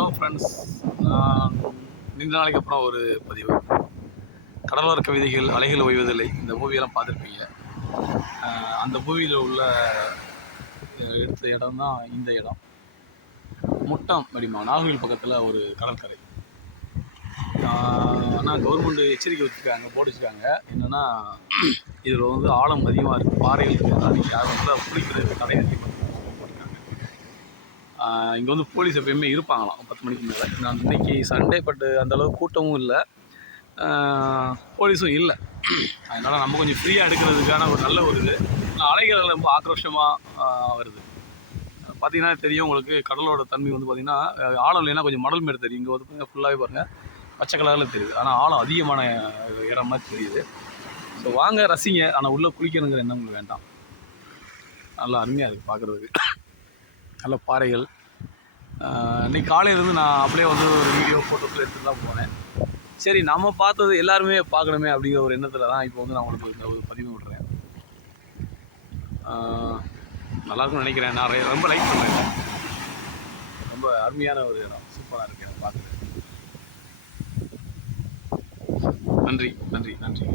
Hello friends, நான் நீண்ட நாளைக்கு அப்புறம் ஒரு பதிவு. கடலோர கவிதைகள், அலைகள் ஓய்வதில்லை, இந்த மூவியெல்லாம் பார்த்துருப்பீங்க. அந்த மூவியில் உள்ள எடுத்த இடம் தான் இந்த இடம். முட்டம் அப்படிமா நாகர்கோவில் பக்கத்தில் ஒரு கடற்கரை. ஆனால் கவர்மெண்ட் எச்சரிக்கை வச்சுருக்காங்க, போட்டு வச்சுருக்காங்க. என்னென்னா, இதில் வந்து ஆழம் அதிகமாக இருக்குது, பாறைகள் இருக்குது. அன்றைக்கி யாரும் வந்து குளிக்கிறது தடை அதிகமாக போட்டிருக்காங்க. இங்கே வந்து போலீஸ் எப்பயுமே இருப்பாங்களாம் 10 மணிக்கு மேலே. நான் இன்றைக்கி சண்டே, பட்டு அந்தளவுக்கு கூட்டமும் இல்லை, போலீஸும் இல்லை. அதனால் நம்ம கொஞ்சம் ஃப்ரீயாக எடுக்கிறதுக்கான ஒரு நல்ல ஒரு இது. அலைகள் ரொம்ப ஆக்ரோஷமாக வருது. பார்த்திங்கன்னா தெரியும் உங்களுக்கு, கடலோட தன்மை வந்து பார்த்திங்கன்னா ஆழம் இல்லைன்னா கொஞ்சம் மணல் மாரி தெரியும். இங்கே வந்து ஃபுல்லாகவே பாருங்கள் பச்சை கலரில் தெரியுது, ஆனால் ஆழம் அதிகமான இடம் மாதிரி தெரியுது. ஸோ வாங்க ரசிங்க, ஆனால் உள்ளே குளிக்கணுங்கிற எண்ணம் உங்களுக்கு வேண்டாம். நல்லா அருமையாக இருக்குது பார்க்குறதுக்கு, நல்ல பாறைகள். இன்றைக்கி காலையிலேருந்து நான் அப்படியே வந்து ஒரு வீடியோ ஃபோட்டோஸில் எடுத்துகிட்டு தான் போனேன். சரி, நம்ம பார்த்தது எல்லாருமே பார்க்கணுமே அப்படிங்கிற ஒரு எண்ணத்தில் தான் இப்போ வந்து நான் உங்களுக்கு ஒரு பதிவு விடுறேன். நல்லாயிருக்கும்னு நினைக்கிறேன். நான் ரொம்ப லைக் பண்ணுறேன். ரொம்ப அருமையான ஒரு இடம், சூப்பராக இருக்குது எனக்கு பார்க்குறது. நன்றி நன்றி நன்றி.